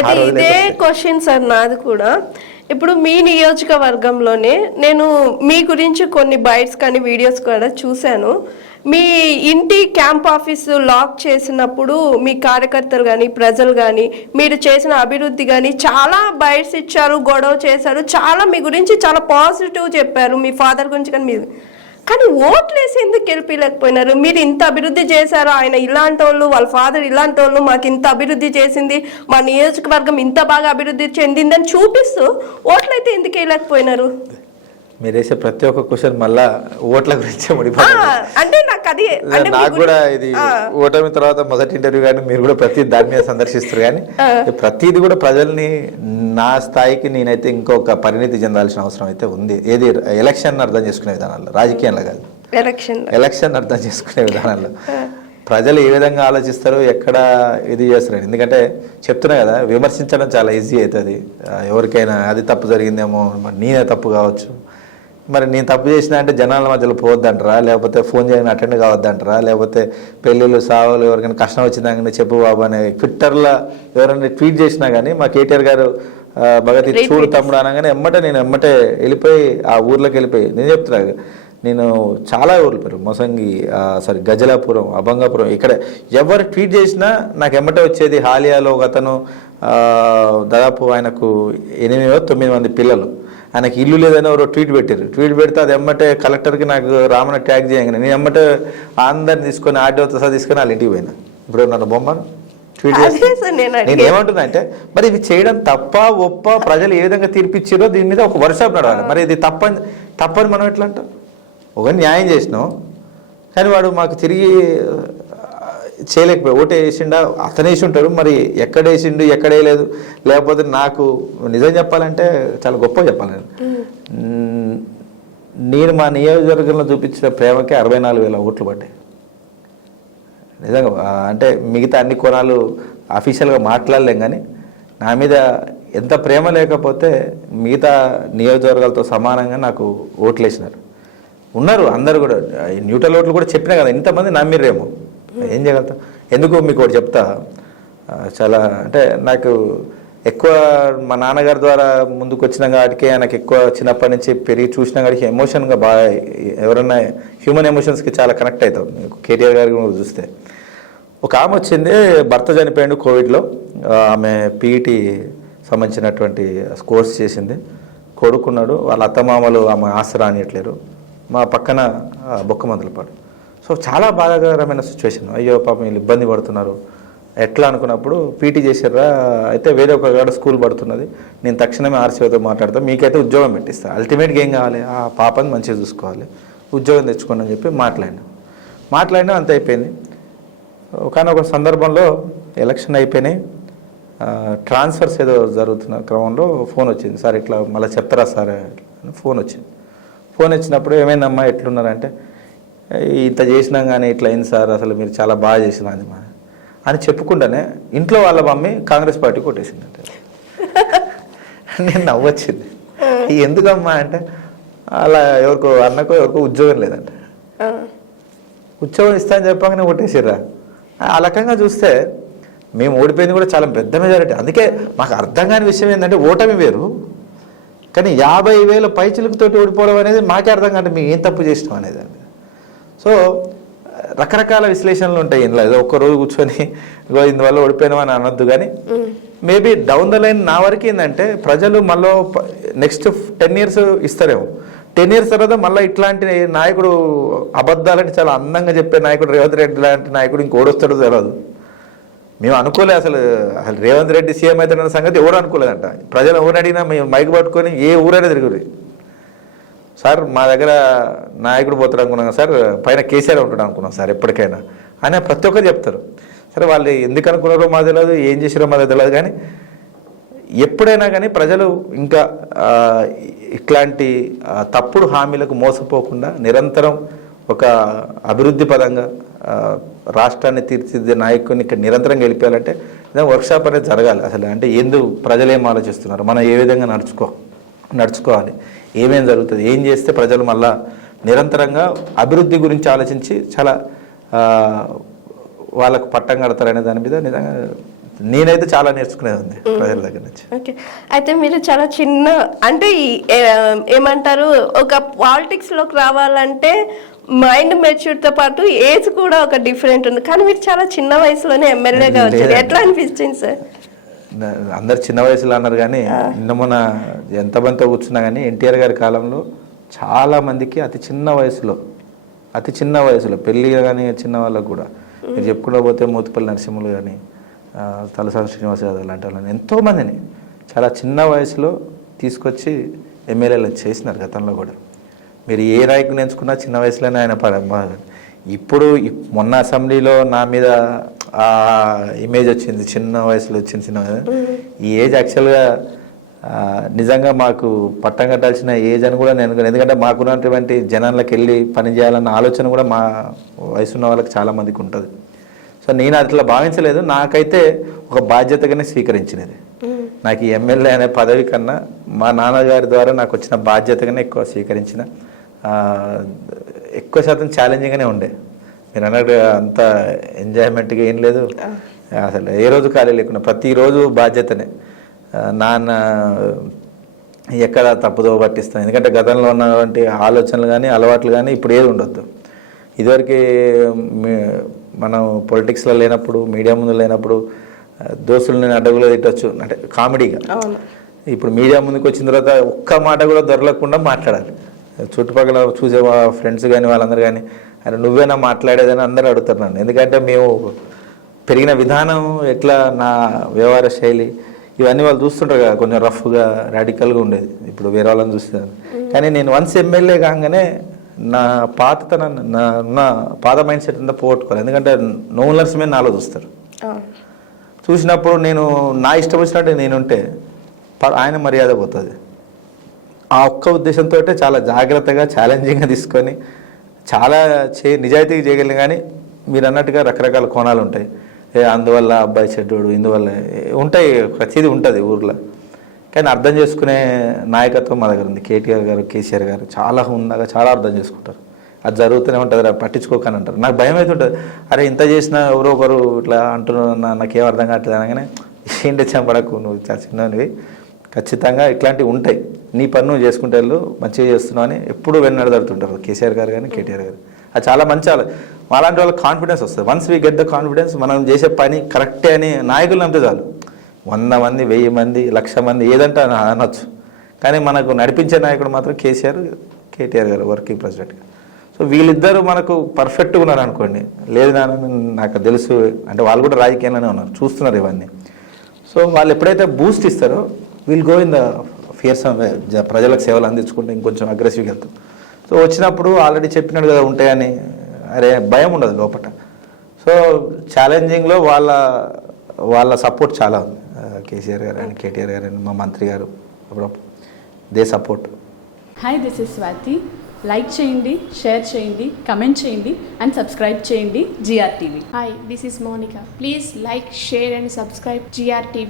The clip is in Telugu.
అయితే ఇదే క్వశ్చన్ సార్ నాది కూడా. ఇప్పుడు మీ నియోజకవర్గంలోనే నేను మీ గురించి కొన్ని బైట్స్ కానీ వీడియోస్ కూడా చూశాను. మీ ఇంటి క్యాంప్ ఆఫీసు లాక్ చేసినప్పుడు మీ కార్యకర్తలు కానీ ప్రజలు కానీ మీరు చేసిన అభివృద్ధి కానీ చాలా బైట్స్ ఇచ్చారు, గొడవ చేశారు, చాలా మీ గురించి చాలా పాజిటివ్ చెప్పారు, మీ ఫాదర్ గురించి కానీ మీరు. కానీ ఓట్లు వేసి ఎందుకు గెలిపించలేకపోయినారు? మీరు ఇంత అభివృద్ధి చేశారు, ఆయన ఇలాంటి వాళ్ళు, వాళ్ళ ఫాదర్ ఇలాంటి వాళ్ళు, మాకు ఇంత అభివృద్ధి చేసింది, మా నియోజకవర్గం ఇంత బాగా అభివృద్ధి చెందిందని చూపిస్తూ ఓట్లు అయితే ఎందుకు వేయలేకపోయినారు? మీరు వేసే ప్రతి ఒక్క క్వశ్చన్ మళ్ళా ఓట్ల గురించే అంటే నాకు అది నాకు కూడా ఇది ఓటమి తర్వాత మొదటి ఇంటర్వ్యూ కానీ మీరు కూడా ప్రతి దాని మీద సందర్శిస్తారు కానీ ప్రతిది కూడా ప్రజల్ని నా స్థాయికి నేనైతే ఇంకొక పరిణితి చెందాల్సిన అవసరం అయితే ఉంది. ఏది ఎలక్షన్ అర్థం చేసుకునే విధానాల్లో, రాజకీయంలో కాదు, ఎలక్షన్ అర్థం చేసుకునే విధానాల్లో ప్రజలు ఏ విధంగా ఆలోచిస్తారు, ఎక్కడ ఇది చేస్తారు. ఎందుకంటే చెప్తున్నా కదా, విమర్శించడం చాలా ఈజీ అవుతుంది ఎవరికైనా. అది తప్పు జరిగిందేమో, నేనే తప్పు కావచ్చు, మరి నేను తప్పు చేసినా అంటే జనాల మధ్యలో పోవద్దంటారా, లేకపోతే ఫోన్ చేయని అటెండ్ కావద్దంటారా, లేకపోతే పెళ్ళిళ్ళు సావులు ఎవరికైనా కష్టం వచ్చిందాకనే చెప్పు బాబు అని ట్విట్టర్లో ఎవరైనా ట్వీట్ చేసినా కానీ మా కేటీఆర్ గారు భగతి చూడు తమ్ముడు అనగానే నేను ఎమ్మటే వెళ్ళిపోయి ఆ ఊర్లోకి వెళ్ళిపోయి నేను చెప్తున్నా. నేను చాలా ఊర్లు పేరు మొసంగి, గజలాపురం, అభంగాపురం, ఇక్కడ ఎవరు ట్వీట్ చేసినా నాకు ఎమ్మటే వచ్చేది. హాలియాలో ఒక అతను దాదాపు ఆయనకు 8-9 మంది పిల్లలు, ఆయనకి ఇల్లు లేదని ఎవరో ట్వీట్ పెట్టారు. ట్వీట్ పెడితే అది ఎమ్మటే కలెక్టర్కి నాకు రామన్న ట్యాగ్ చేయగానే నేను ఎమ్మటే అందరిని తీసుకొని ఆర్డీఓతో సహా తీసుకొని వాళ్ళ ఇంటికి పోయినా. ఇప్పుడు నన్ను బొమ్మను ట్వీట్ చేసి నేను ఏమంటున్నా అంటే, మరి ఇది చేయడం తప్ప ఒప్ప, ప్రజలు ఏ విధంగా తీర్పిచ్చారో దీని మీద ఒక వర్క్షాప్ నడవాలి. మరి ఇది తప్పని మనం ఎట్లా అంటాం? ఒక న్యాయం చేసినాం కానీ వాడు మాకు తిరిగి చేయలేకపోయి ఓటే వేసిండా, అతను వేసి ఉంటాడు, మరి ఎక్కడ వేసిండు ఎక్కడ వేయలేదు. లేకపోతే నాకు నిజం చెప్పాలంటే చాలా గొప్ప చెప్పాలి, నేను మా నియోజకవర్గంలో చూపించిన ప్రేమకే 64,000 ఓట్లు పడ్డాయి నిజంగా. అంటే మిగతా అన్ని కోణాలు అఫీషియల్గా మాట్లాడలేం కానీ నా మీద ఎంత ప్రేమ లేకపోతే మిగతా నియోజకవర్గాలతో సమానంగా నాకు ఓట్లు వేసినారు. ఉన్నారు అందరు కూడా, న్యూట్రల్ ఓట్లు కూడా చెప్పినా కదా, ఇంతమంది నమ్మిర్రేమో, ఏం చేయగలుగుతాం. ఎందుకు మీకు ఒకటి చెప్తా, చాలా అంటే నాకు ఎక్కువ మా నాన్నగారి ద్వారా ముందుకు వచ్చిన కాడికి నాకు ఎక్కువ చిన్నప్పటి నుంచి పెరిగి చూసిన కాడికి ఎమోషన్గా బాగా, ఎవరన్నా హ్యూమన్ ఎమోషన్స్కి చాలా కనెక్ట్ అవుతాం. కేటీఆర్ గారికి కూడా చూస్తే ఒక ఆమె వచ్చింది, భర్త చనిపోయాడు కోవిడ్లో, ఆమె పీఈటీ సంబంధించినటువంటి కోర్స్ చేసింది, కొడుకున్నాడు, వాళ్ళ అత్తమామలు ఆమె ఆసరా అనియట్లేరు, మా పక్కన బొక్కమందులపాడు. సో చాలా బాధాకరమైన సిచ్యువేషన్. అయ్యో పాపం వీళ్ళు ఇబ్బంది పడుతున్నారు ఎట్లా అనుకున్నప్పుడు పీటీ చేసారా, అయితే వేరే ఒక కాడ స్కూల్ పడుతున్నది, నేను తక్షణమే ఆర్సీఓతో మాట్లాడతాను, మీకైతే ఉద్యోగం పెట్టిస్తాను, అల్టిమేట్గా ఏం కావాలి, ఆ పాపని మంచిగా చూసుకోవాలి, ఉద్యోగం తెచ్చుకోండి అని చెప్పి మాట్లాడినా అంత అయిపోయింది. కానీ ఒక సందర్భంలో ఎలక్షన్ అయిపోయినాయి, ట్రాన్స్ఫర్స్ ఏదో జరుగుతున్న క్రమంలో ఫోన్ వచ్చింది, సార్ ఇట్లా మళ్ళీ చెప్తారా సార్ అని ఫోన్ వచ్చింది. ఫోన్ వచ్చినప్పుడు ఏమైందమ్మా ఎట్లున్నారంటే, ఇంత చేసినాం కానీ ఇట్లా అయింది సార్, అసలు మీరు చాలా బాగా చేసినా అని చెప్పుకుంటానే ఇంట్లో వాళ్ళ మమ్మీ కాంగ్రెస్ పార్టీ కొట్టేసిందంటే నేను నవ్వొచ్చింది. ఎందుకమ్మా అంటే, అలా ఎవరికో అన్నకో ఎవరికో ఉద్యోగం లేదంట, ఉద్యోగం ఇస్తా అని చెప్పగానే కొట్టేసిర్రా. ఆ రకంగా చూస్తే మేము ఓడిపోయింది కూడా చాలా పెద్ద మెజారిటీ. అందుకే మాకు అర్థం కాని విషయం ఏంటంటే, ఓటమి వేరు కానీ 50,000 పైచిలుకుతోటి ఓడిపోవడం అనేది మాకే అర్థం కాదు, మేము ఏం తప్పు చేసినాం అనేది. సో రకరకాల విశ్లేషణలు ఉంటాయి ఇందులో. ఏదో ఒక్కరోజు కూర్చొని ఇందువల్ల ఓడిపోయినామని అనొద్దు కానీ మేబీ డౌన్ ద లైన్ నా వరకు ఏంటంటే, ప్రజలు మళ్ళీ నెక్స్ట్ 10 years ఇస్తారేమో, 10 years తర్వాత మళ్ళీ ఇట్లాంటి నాయకుడు, అబద్ధాలని చాలా అందంగా చెప్పే నాయకుడు రేవంత్ రెడ్డి లాంటి నాయకుడు ఇంకోడొస్తాడో తెలియదు. మేము అనుకోలే అసలు రేవంత్ రెడ్డి సీఎం అవుతాడన్న సంగతి ఎవరు అనుకోలేదంట. ప్రజలు ఎవరు అడిగినా మేము మైక్ పట్టుకొని ఏ ఊరైనా తిరుగురు, సార్ మా దగ్గర నాయకుడు పోతాడు అనుకున్నాం సార్, పైన కేసీఆర్ ఉంటాడు అనుకున్నాం సార్ ఎప్పటికైనా అని ప్రతి ఒక్కరు చెప్తారు. సరే వాళ్ళు ఎందుకు అనుకున్నారో మాకు తెలియదు, ఏం చేసారో మాకు తెలియదు, కానీ ఎప్పుడైనా కానీ ప్రజలు ఇంకా ఇట్లాంటి తప్పుడు హామీలకు మోసపోకుండా నిరంతరం ఒక అభివృద్ధి పదంగా రాష్ట్రాన్ని తీర్చిదిద్దే నాయకుడిని ఇక్కడ నిరంతరం గెలిపేయాలంటే వర్క్షాప్ అనేది జరగాలి. అసలు అంటే ఎందుకు ప్రజలు ఏం ఆలోచిస్తున్నారు, మనం ఏ విధంగా నడుచుకోవాలి, ఏమేం జరుగుతుంది, ఏం చేస్తే ప్రజలు మళ్ళా నిరంతరంగా అభివృద్ధి గురించి ఆలోచించి చాలా వాళ్ళకు పట్టం కడతారనే దాని మీద నిజంగా నేనైతే చాలా నేర్చుకునేది ఉంది ప్రజల దగ్గర నుంచి. ఓకే, అయితే మీరు చాలా చిన్న అంటే ఏమంటారు, ఒక పాలిటిక్స్ లోకి రావాలంటే మైండ్ మెచ్యూర్తో పాటు ఏజ్ కూడా ఒక డిఫరెంట్ ఉంది, కానీ మీరు చాలా చిన్న వయసులోనే ఎమ్మెల్యేగా వచ్చారు. ఎట్లా అనిపించింది సార్? అందరు చిన్న వయసులో అన్నారు కానీ నిన్న మొన్న ఎంతమందితో కూర్చున్నా కానీ ఎన్టీఆర్ గారి కాలంలో చాలా మందికి అతి చిన్న వయసులో పెళ్ళి కానీ చిన్న వాళ్ళకు కూడా మీరు చెప్పుకుంటూ పోతే మోతిపల్లి నరసింహులు కానీ తలసాని శ్రీనివాస్ యాదవ్ లాంటి వాళ్ళని ఎంతోమందిని చాలా చిన్న వయసులో తీసుకొచ్చి ఎమ్మెల్యేలు చేసినారు గతంలో కూడా. మీరు ఏ నాయకుని ఎంచుకున్నా చిన్న వయసులోనే ఆయన ఇప్పుడు మొన్న అసెంబ్లీలో నా మీద ఆ ఇమేజ్ వచ్చింది, చిన్న వయసులో వచ్చింది ఈ ఏజ్ యాక్చువల్గా నిజంగా మాకు పట్టం కట్టాల్సిన ఏజ్ అని కూడా నేను, ఎందుకంటే మాకున్నటువంటి జనాలకు వెళ్ళి పని చేయాలన్న ఆలోచన కూడా మా వయసు ఉన్న వాళ్ళకి చాలామందికి ఉంటుంది. సో నేను అట్లా భావించలేదు, నాకైతే ఒక బాధ్యతగానే స్వీకరించినది. నాకు ఈ ఎమ్మెల్యే అనే పదవి కన్నా మా నాన్నగారి ద్వారా నాకు వచ్చిన బాధ్యతగానే ఎక్కువ స్వీకరించిన. ఎక్కువ శాతం ఛాలెంజింగ్గానే ఉండే. మీరు అన్నట్టు అంత ఎంజాయ్మెంట్గా ఏం లేదు అసలు, ఏ రోజు ఖాళీ లేకుండా ప్రతిరోజు బాధ్యతనే. నాన్న ఎక్కడ తప్పుదో పట్టిస్తాను, ఎందుకంటే గతంలో ఉన్నటువంటి ఆలోచనలు కానీ అలవాట్లు కానీ ఇప్పుడు ఏది ఉండొద్దు. ఇదివరకు మనం పొలిటిక్స్లో లేనప్పుడు, మీడియా ముందు లేనప్పుడు దోస్తులు అడ్డగులో తిట్టచ్చు అంటే కామెడీగా. ఇప్పుడు మీడియా ముందుకు వచ్చిన తర్వాత ఒక్క మాట కూడా దొరకకుండా మాట్లాడాలి. చుట్టుపక్కల చూసే ఫ్రెండ్స్ కానీ వాళ్ళందరూ కానీ అరే నువ్వేనా మాట్లాడేదని అందరూ అడుగుతారు నన్ను. ఎందుకంటే మేము పెరిగిన విధానం ఎట్లా, నా వ్యవహార శైలి ఇవన్నీ వాళ్ళు చూస్తుంటారు కదా, కొంచెం రఫ్గా రాడికల్గా ఉండేది. ఇప్పుడు వేరే వాళ్ళని చూస్తున్నాను. కానీ నేను వన్స్ ఎమ్మెల్యే కాగానే నా పాతతనాన్ని నా పాత మైండ్ సెట్ అంతా పోగొట్టుకోవాలి. ఎందుకంటే నోలర్స్ మీద నాలో చూస్తారు. చూసినప్పుడు నేను నా ఇష్టం వచ్చినట్టు నేనుంటే ఆయన మర్యాద పోతుంది. ఆ ఒక్క ఉద్దేశంతో చాలా జాగ్రత్తగా ఛాలెంజింగ్గా తీసుకొని చాలా నిజాయితీగా చేయగలిగిన. కానీ మీరు అన్నట్టుగా రకరకాల కోణాలు ఉంటాయి. అందువల్ల అబ్బాయి చెడ్డోడు, ఇందువల్ల ఉంటాయి, ప్రతిదీ ఉంటుంది ఊర్లో. కానీ అర్థం చేసుకునే నాయకత్వం మా దగ్గర ఉంది. కేటీఆర్ గారు, కేసీఆర్ గారు చాలా హుందాగా చాలా అర్థం చేసుకుంటారు. అది జరుగుతూనే ఉంటుంది, అది పట్టించుకోకని అంటారు. నాకు భయం అయితే ఉంటుంది, అరే ఇంత చేసినా ఎవరో ఒకరు ఇట్లా అంటున్నా నాకేం అర్థం కావట్లేదు అనగానే ఏంటి చంపడకు, నువ్వు చాలా చిన్నవి, ఖచ్చితంగా ఇట్లాంటివి ఉంటాయి, నీ పని నువ్వు చేసుకుంటే వెళ్ళు, మంచిగా చేస్తున్నావు అని ఎప్పుడు వెన్నడదడుతుంటారు కేసీఆర్ గారు కానీ కేటీఆర్ గారు. అది చాలా మంచి అలాంటి వాళ్ళకి కాన్ఫిడెన్స్ వస్తుంది. Once we get the confidence, మనం చేసే పని కరెక్టే అని నాయకులు నమ్మితే చాలు. 100 మంది 1000 మంది 1,00,000 మంది ఏదంటే అనొచ్చు, కానీ మనకు నడిపించే నాయకుడు మాత్రం కేసీఆర్, కేటీఆర్ గారు వర్కింగ్ ప్రెసిడెంట్గా. సో వీళ్ళిద్దరూ మనకు పర్ఫెక్ట్గా ఉన్నారు అనుకోండి. లేదు నాకు తెలుసు అంటే వాళ్ళు కూడా రాజకీయంలోనే ఉన్నారు, చూస్తున్నారు ఇవన్నీ. సో వాళ్ళు ఎప్పుడైతే బూస్ట్ ఇస్తారో we'll go in the fears ప్రజలకు సేవలు అందించుకుంటే ఇంకొంచెం అగ్రెసివ్గా వెళ్తాం. సో వచ్చినప్పుడు ఆల్రెడీ చెప్పినాడు కదా ఉంటాయని, అరే భయం ఉండదు లోపల. సో ఛాలెంజింగ్లో వాళ్ళ సపోర్ట్ చాలా ఉంది. కేసీఆర్ గారు అని, కేటీఆర్ గారు అని, మా మంత్రి గారు అప్పుడప్పుడు they support. Hi, this is Swathi. Like చేయండి, షేర్ చేయండి, కమెంట్ చేయండి అండ్ సబ్స్క్రైబ్ చేయండి GRTV. Hi, this is Monica. Please like, share and subscribe GRTV.